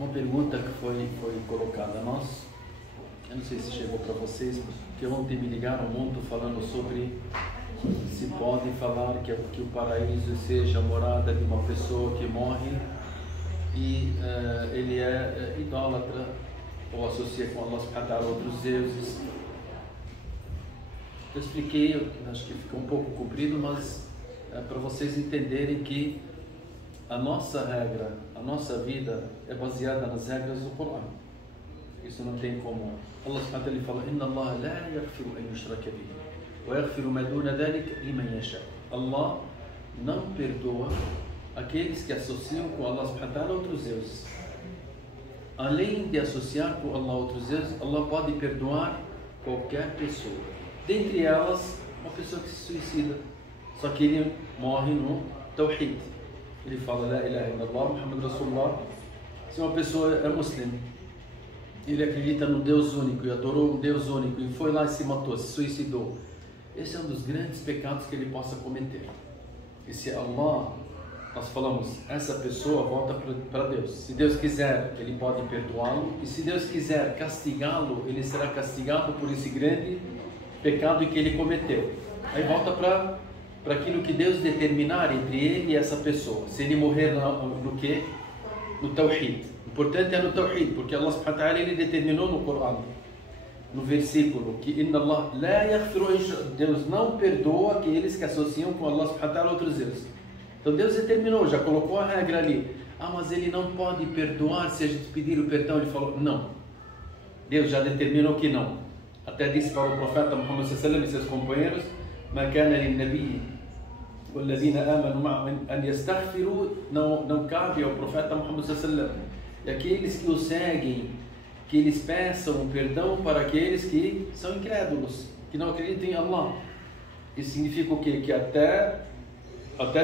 Uma pergunta que foi colocada a nós, eu não sei se chegou para vocês, porque ontem me ligaram muito falando sobre se pode falar que o paraíso seja a morada de uma pessoa que morre e ele é idólatra ou associa com Allah subhanahu wa ta'ala outros deuses. Eu expliquei, acho que ficou um pouco comprido, mas para vocês entenderem que a nossa regra, a nossa vida é baseada nas regras do Corão. Isso não tem como. Allah subhanahu wa ta'ala fala: Inna Allah la yaghfiru an yushraka bihi wa yaghfiru ma duna dhalika liman yasha. Allah não perdoa aqueles que associam com Allah subhanahu wa ta'ala outros deuses. Além de associar com Allah outros deuses, Allah pode perdoar qualquer pessoa. Dentre elas, uma pessoa que se suicida. Só que ele morre no Tawhid. Ele fala: La ilaha illallah, Muhammad Rasulullah. Se uma pessoa é muçulmana, ele acredita no Deus único e adorou um Deus único e foi lá e se matou, se suicidou. Esse é um dos grandes pecados que ele possa cometer. E se Allah, nós falamos, essa pessoa volta para Deus. Se Deus quiser, ele pode perdoá-lo. E se Deus quiser castigá-lo, ele será castigado por esse grande pecado que ele cometeu. Aí volta para aquilo que Deus determinar entre ele e essa pessoa. Se ele morrer no quê? No Tawhid. O importante é no Tawhid, porque Allah subhanahu wa ta'ala ele determinou no Corão, no versículo, que Inna Allah la yaghfiru, Deus não perdoa aqueles que associam com Allah subhanahu wa ta'ala outros deuses. Então Deus determinou, já colocou a regra ali. Ah, mas ele não pode perdoar se a gente pedir o perdão. Ele falou, não. Deus já determinou que não. Até disse para o profeta Muhammad sallallahu alaihi wasallam e seus companheiros: ما كان للنبي والذين آمنوا معه أن يستغفروا, não cabe ao profeta Muhammad sallallahu alaihi wasallam e aqueles que o seguem, que eles peçam perdão para aqueles que são incrédulos, que não acreditam em Allah. Isso significa o quê? Que até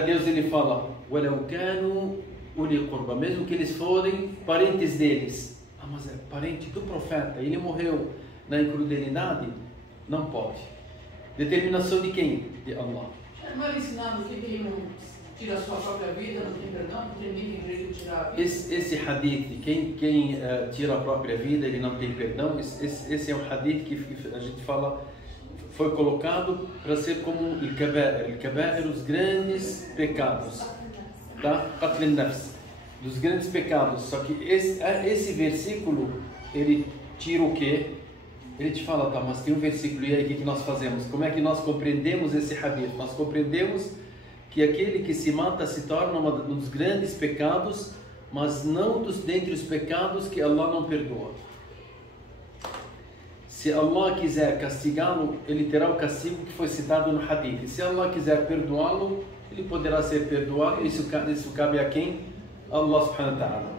Deus ele fala: وَلَوْ كَانُوا أُولِي قُرْبَى, mesmo que eles forem parentes deles. Ah, mas é parente do profeta, ele morreu na incredulidade? Não pode. Determinação de quem? De Allah. Não era ensinado que quem não tira a sua própria vida, não tem perdão, não tem ninguém direito de tirar a vida? Esse hadith, quem tira a própria vida, ele não tem perdão, esse é um hadith que a gente fala, foi colocado para ser como al-kaba'ir, os grandes pecados, tá? Qatl al-nafs, dos grandes pecados. Só que esse versículo, ele tira o quê? Ele te fala, tá, mas tem um versículo, e aí o que nós fazemos? Como é que nós compreendemos esse hadith? Nós compreendemos que aquele que se mata se torna um dos grandes pecados, mas não dentre os pecados que Allah não perdoa. Se Allah quiser castigá-lo, ele terá o castigo que foi citado no hadith. E se Allah quiser perdoá-lo, ele poderá ser perdoado. Isso cabe a quem? Allah subhanahu wa ta'ala.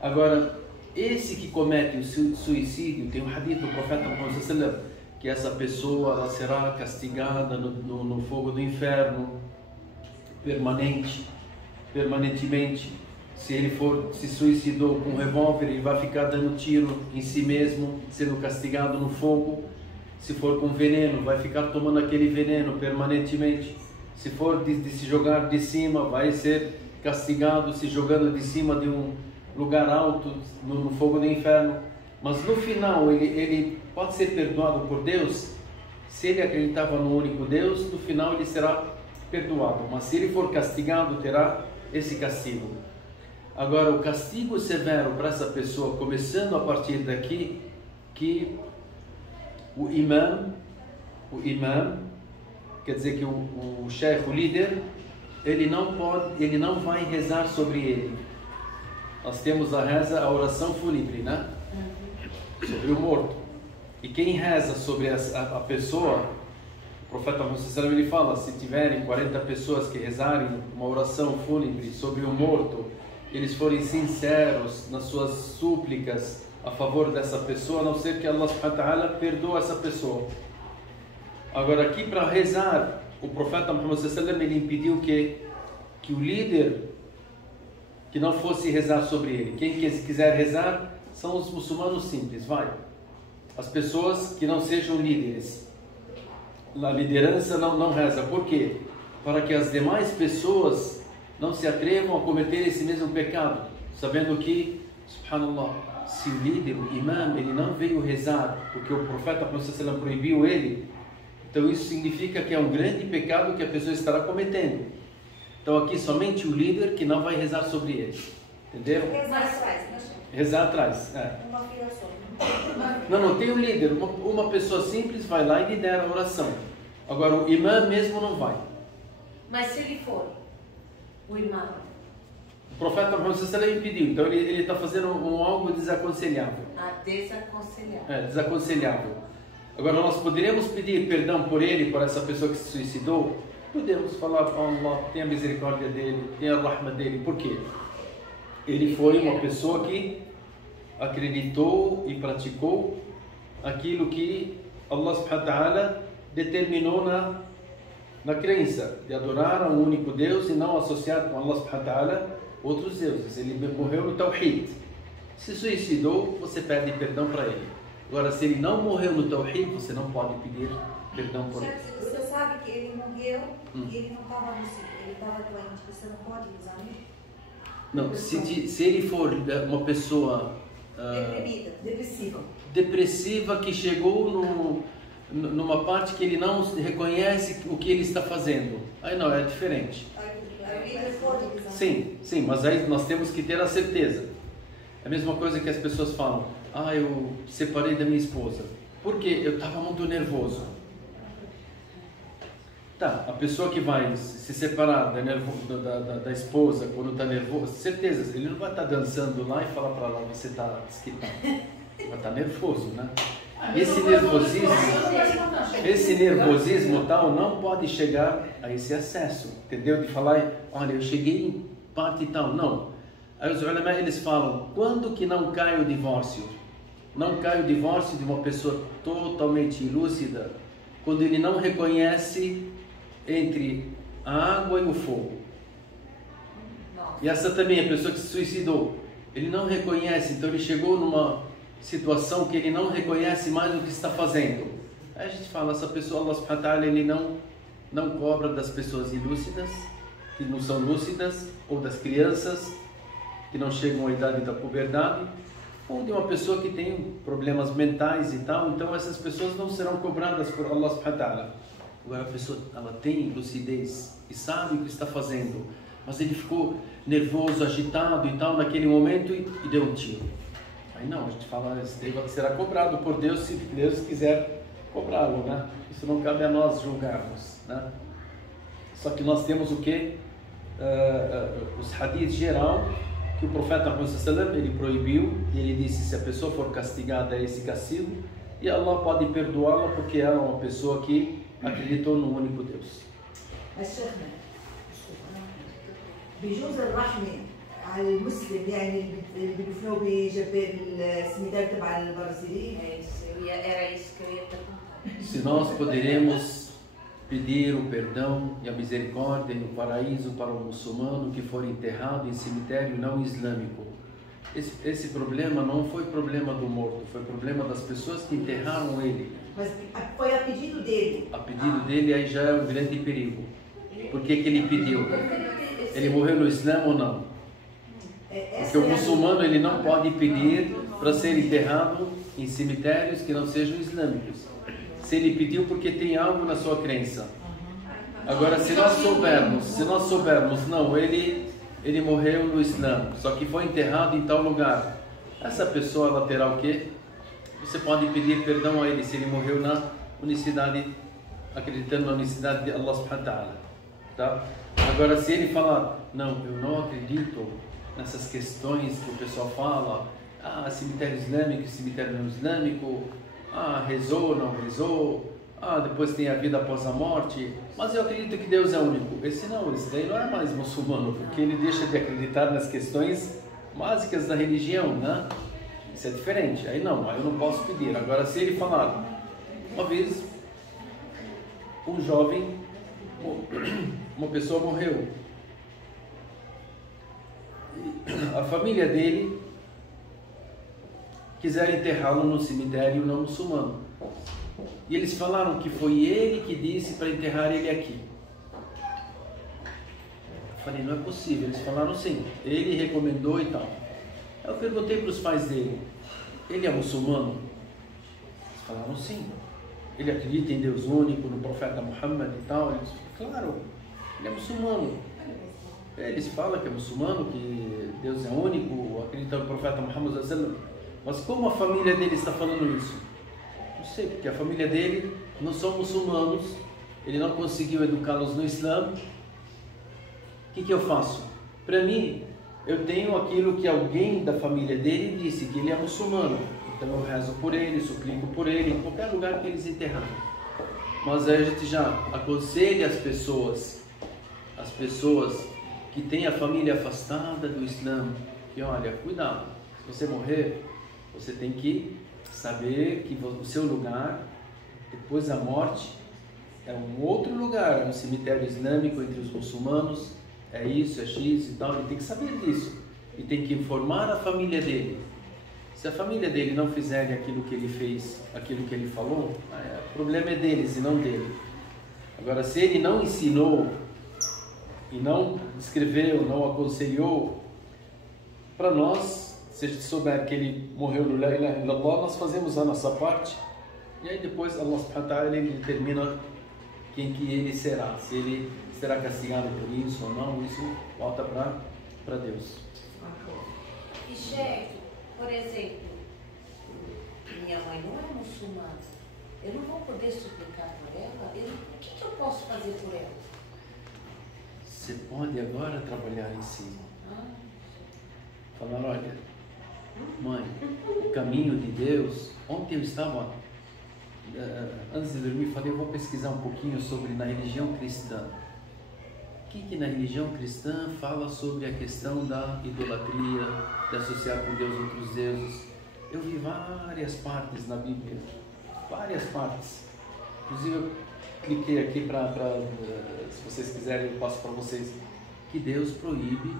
Agora, esse que comete o suicídio, tem um hadith do profeta Muhammad sallallahu alaihi wasallam, que essa pessoa ela será castigada no fogo do inferno permanentemente. Se ele se suicidou com um revólver, ele vai ficar dando tiro em si mesmo, sendo castigado no fogo. Se for com veneno, vai ficar tomando aquele veneno permanentemente. Se for de se jogar de cima, vai ser castigado se jogando de cima de um lugar alto no fogo do inferno. Mas no final ele pode ser perdoado por Deus. Se ele acreditava no único Deus, no final ele será perdoado. Mas se ele for castigado, terá esse castigo. Agora, o castigo severo para essa pessoa, começando a partir daqui, que o imam, quer dizer que o chefe, o líder, ele não vai rezar sobre ele. Nós temos a reza, a oração fúnebre, né? Sobre o morto. E quem reza sobre a pessoa, o profeta Muhammad ele fala, se tiverem 40 pessoas que rezarem uma oração fúnebre sobre o morto, eles forem sinceros nas suas súplicas a favor dessa pessoa, a não ser que Allah subhanahu wa ta'ala perdoa essa pessoa. Agora aqui para rezar, o profeta Muhammad ele impediu que o líder que não fosse rezar sobre ele. Quem quiser rezar são os muçulmanos simples, vai. As pessoas que não sejam líderes. A liderança não reza. Por quê? Para que as demais pessoas não se atrevam a cometer esse mesmo pecado, sabendo que Subhanallah, se o líder, o imam, ele não veio rezar porque o profeta proibiu ele, então isso significa que é um grande pecado que a pessoa estará cometendo. Então aqui somente o líder que não vai rezar sobre ele. Entenderam? Rezar atrás, né? Rezar atrás. Uma fila só. Não, tem um líder. Uma pessoa simples vai lá e lidera a oração. Agora o imã mesmo não vai. Mas se ele for, o imã. O profeta Muhammad impediu. Então ele está fazendo algo desaconselhável. Desaconselhável. Desaconselhável. Agora nós poderíamos pedir perdão por ele, por essa pessoa que se suicidou? Podemos falar para Allah, tenha a misericórdia dele, tenha a rahma dele. Por quê? Ele foi uma pessoa que acreditou e praticou aquilo que Allah subhanahu wa ta'ala determinou na crença, de adorar a um único Deus e não associar com Allah subhanahu wa ta'ala outros deuses. Ele morreu no Tawhid. Se suicidou, você pede perdão para ele. Agora, se ele não morreu no Tawhid, você não pode pedir perdão por ele. Você sabe que ele morreu e ele não estava lúcido, ele estava doente. Você não pode usar ele? Não, se ele for uma pessoa depressiva que chegou numa parte que ele não reconhece o que ele está fazendo, aí não, é diferente. Sim, mas aí nós temos que ter a certeza. É a mesma coisa que as pessoas falam: eu separei da minha esposa. Por quê? Eu estava muito nervoso. Tá, a pessoa que vai se separar da esposa quando está nervoso, certeza, ele não vai estar dançando lá e falar para ela: você está desquitado. Vai estar nervoso, né? Esse nervosismo tal não pode chegar a esse acesso, entendeu? De falar: olha, eu cheguei em parte tal. Não. Aí os ulama, eles falam: quando que não cai o divórcio? Não cai o divórcio de uma pessoa totalmente lúcida, quando ele não reconhece entre a água e o fogo. E essa também, a pessoa que se suicidou, ele não reconhece, então ele chegou numa situação que ele não reconhece mais o que está fazendo. Aí a gente fala: essa pessoa, Allah subhanahu wa ta'ala, ele não cobra das pessoas ilúcidas, que não são lúcidas, ou das crianças que não chegam à idade da puberdade, ou de uma pessoa que tem problemas mentais e tal. Então essas pessoas não serão cobradas por Allah subhanahu wa ta'ala. Agora a pessoa, ela tem lucidez e sabe o que está fazendo, mas ele ficou nervoso, agitado e tal naquele momento e deu um tiro. Aí não, a gente fala: será cobrado por Deus se Deus quiser cobrá-lo, né? Isso não cabe a nós julgarmos, né? Só que nós temos o quê? Os hadiths geral que o profeta Muhammad ele proibiu, e ele disse: se a pessoa for castigada, é esse castigo, e Allah pode perdoá-la porque ela é uma pessoa que acreditou no único Deus. الشيخنا بيجوز الرحمة على المسلم يعني اللي بيدفنوه بجبال السميدار تبع البرازيليين؟ Era isso que eu ia perguntar. Se nós poderemos pedir o perdão e a misericórdia e o paraíso para o muçulmano que for enterrado em cemitério não islâmico. Esse problema não foi problema do morto, foi problema das pessoas que enterraram ele. Mas foi a pedido dele. A pedido dele, aí já é um grande perigo. Por que ele pediu? Ele morreu no Islã ou não? Porque o muçulmano ele não pode pedir para ser enterrado em cemitérios que não sejam islâmicos. Se ele pediu porque tem algo na sua crença. Agora, se nós soubermos, não, ele morreu no Islã, só que foi enterrado em tal lugar. Essa pessoa ela terá o quê? Você pode pedir perdão a ele se ele morreu na unicidade, acreditando na unicidade de Allah subhanahu wa ta'ala, tá? Agora, se ele falar: não, eu não acredito nessas questões que o pessoal fala, cemitério islâmico, cemitério não islâmico, rezou, não rezou, depois tem a vida após a morte, mas eu acredito que Deus é único. Esse daí não é mais muçulmano, porque ele deixa de acreditar nas questões básicas da religião, né? Isso é diferente. Aí eu não posso pedir. Agora, se ele falar: uma vez um jovem, uma pessoa morreu, a família dele quiseram enterrá-lo no cemitério não muçulmano, e eles falaram que foi ele que disse para enterrar ele aqui. Eu falei: não é possível. Eles falaram: sim, ele recomendou e tal. Eu perguntei para os pais dele, ele é muçulmano? Eles falaram sim. Ele acredita em Deus único, no profeta Muhammad e tal? Eles falaram, claro, ele é muçulmano. Eles falam que é muçulmano, que Deus é único, acredita no profeta Muhammad. Mas como a família dele está falando isso? Não sei, porque a família dele não são muçulmanos, ele não conseguiu educá-los no Islã. O que eu faço? Para mim, eu tenho aquilo que alguém da família dele disse, que ele é muçulmano. Então eu rezo por ele, suplico por ele, em qualquer lugar que eles enterrarem. Mas a gente já aconselha as pessoas que têm a família afastada do Islã, que olha, cuidado, se você morrer, você tem que saber que o seu lugar, depois da morte, é um outro lugar, é um cemitério islâmico entre os muçulmanos, é isso, é X e tal, ele tem que saber disso e tem que informar a família dele. Se a família dele não fizer aquilo que ele fez, aquilo que ele falou, o problema é deles e não dele. Agora, se ele não ensinou e não escreveu, não aconselhou, para nós, se a gente souber que ele morreu no La ilaha illallah, nós fazemos a nossa parte e aí depois Allah subhanahu wa ta'ala ele determina quem que ele será, se ele será castigado por isso ou não, isso volta para Deus. E chefe, por exemplo, minha mãe não é muçulmana, eu não vou poder suplicar por ela, o que eu posso fazer por ela? Você pode agora trabalhar em cima. Falar, olha, mãe, o caminho de Deus, ontem eu estava, antes de dormir, falei, eu vou pesquisar um pouquinho sobre na religião cristã. O que na religião cristã fala sobre a questão da idolatria, de associar com Deus outros deuses? Eu vi várias partes na Bíblia, várias partes. Inclusive eu cliquei aqui para, se vocês quiserem, eu passo para vocês, que Deus proíbe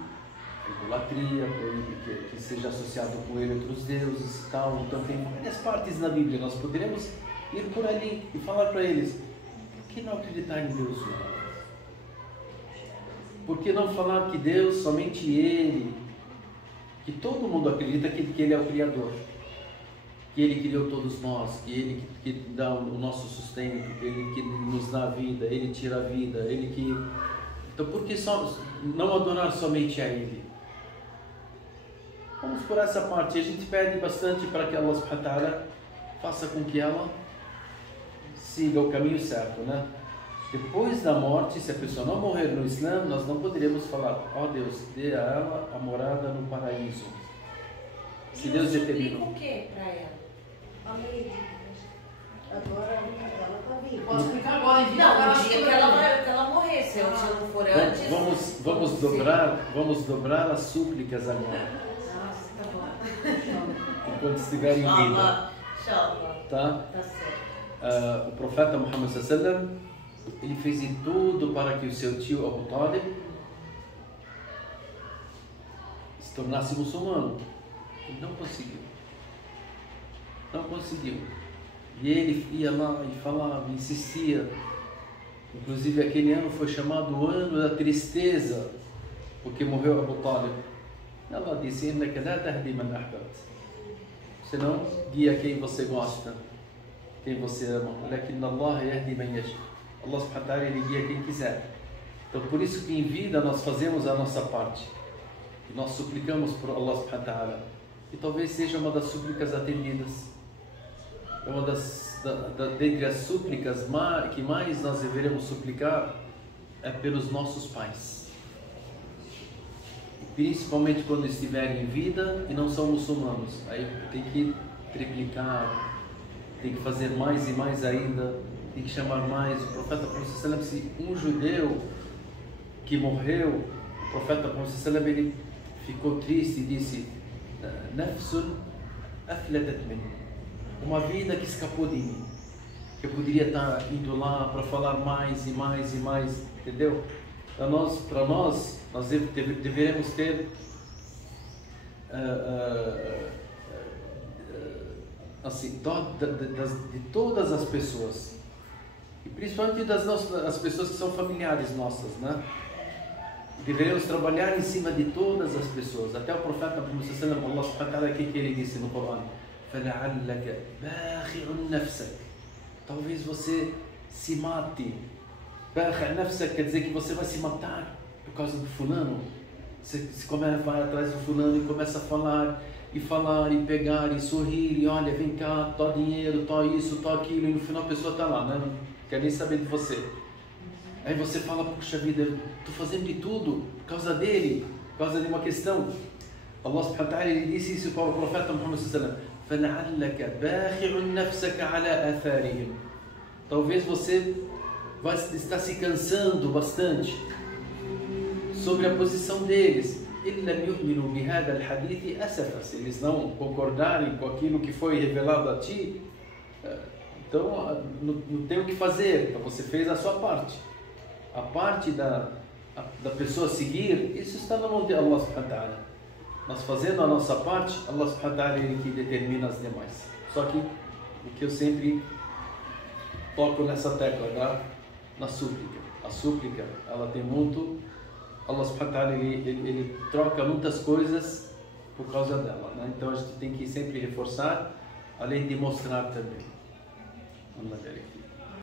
a idolatria, proíbe que seja associado com ele outros deuses e tal. Então tem várias partes na Bíblia, nós poderemos ir por ali e falar para eles, por que não acreditar em Deus único? Por que não falar que Deus, somente Ele, que todo mundo acredita que Ele é o Criador, que Ele criou todos nós, que Ele que dá o nosso sustento, que Ele que nos dá a vida, Ele tira a vida, Ele que... Então por que não adorar somente a Ele? Vamos por essa parte. A gente pede bastante para que Allah subhanahu wa ta'ala faça com que ela siga o caminho certo, né? Depois da morte, se a pessoa não morrer no Islã, nós não poderíamos falar, ó Deus, dê a ela a morada no paraíso. Se Deus determinou. O que para ela? Amém. Agora ela está viva. Posso explicar agora em vida? Não, no dia que ela morrer, se eu não for antes. Vamos dobrar as súplicas agora. Nossa, tá bom. Enquanto estiver em vida. Tá? Tá certo. O profeta Muhammad sallallahu alaihi wasallam, ele fez de tudo para que o seu tio Abu Talib se tornasse muçulmano. Ele não conseguiu. Não conseguiu. E ele ia lá e falava, insistia. Inclusive aquele ano foi chamado o ano da tristeza, porque morreu Abu Talib. Allah disse, innaka la tahdi man ahbabta. Você não guia quem você gosta, quem você ama. Walakin Allah yahdi man yasha. Allah subhanahu wa ta'ala, ele guia quem quiser. Então por isso que em vida nós fazemos a nossa parte. E nós suplicamos por Allah subhanahu wa ta'ala. E talvez seja uma das súplicas atendidas. É uma dentre as súplicas que mais nós deveremos suplicar é pelos nossos pais. E principalmente quando estiverem em vida e não são muçulmanos. Aí tem que triplicar, tem que fazer mais e mais ainda, tem que chamar mais. O profeta Muhammad, se um judeu que morreu, o profeta Muhammad, ele ficou triste e disse, Nafsun aflatat minni, uma vida que escapou de mim, que eu poderia estar indo lá para falar mais e mais e mais, entendeu? Para nós deveremos ter assim, de todas as pessoas, e principalmente das pessoas que são familiares nossas, né? Deveremos trabalhar em cima de todas as pessoas. Até o profeta Muhammad sallallahu alaihi wasallam, Allah subhanahu wa ta'ala, que ele disse no Corão? فَلَعَلَّكَ بَاخِعٌ نَفْسَكَ. Talvez você se mate. بَاخِعٌ نَفْسَكَ quer dizer que você vai se matar por causa do fulano. Você vai atrás do fulano e começa a falar e pegar e sorrir e olha, vem cá, tó dinheiro, tó isso, tó aquilo, e no final a pessoa está lá, né? Não quer nem saber de você. Aí você fala, puxa vida, estou fazendo de tudo por causa dele, por causa de uma questão. Allah subhanahu wa ta'ala, ele disse isso para o profeta Muhammad sallallahu alaihi wasallam: فَلَعَلَّكَ بَاخِعٌ نَفْسَكَ عَلَى آثَارِهِمْ. Talvez você vai estar se cansando bastante sobre a posição deles. Se eles não concordarem com aquilo que foi revelado a ti, então não tem o que fazer. Então você fez a sua parte. A parte da pessoa seguir, isso está na mão de Allah subhanahu wa ta'ala. Nós fazendo a nossa parte, Allah subhanahu wa ta'ala, ele que determina as demais. Só que o que eu sempre toco nessa tecla na súplica. A súplica, ela tem muito... Allah subhanahu wa ta'ala, ele troca muitas coisas por causa dela, né? Então a gente tem que sempre reforçar, além de mostrar também. Allah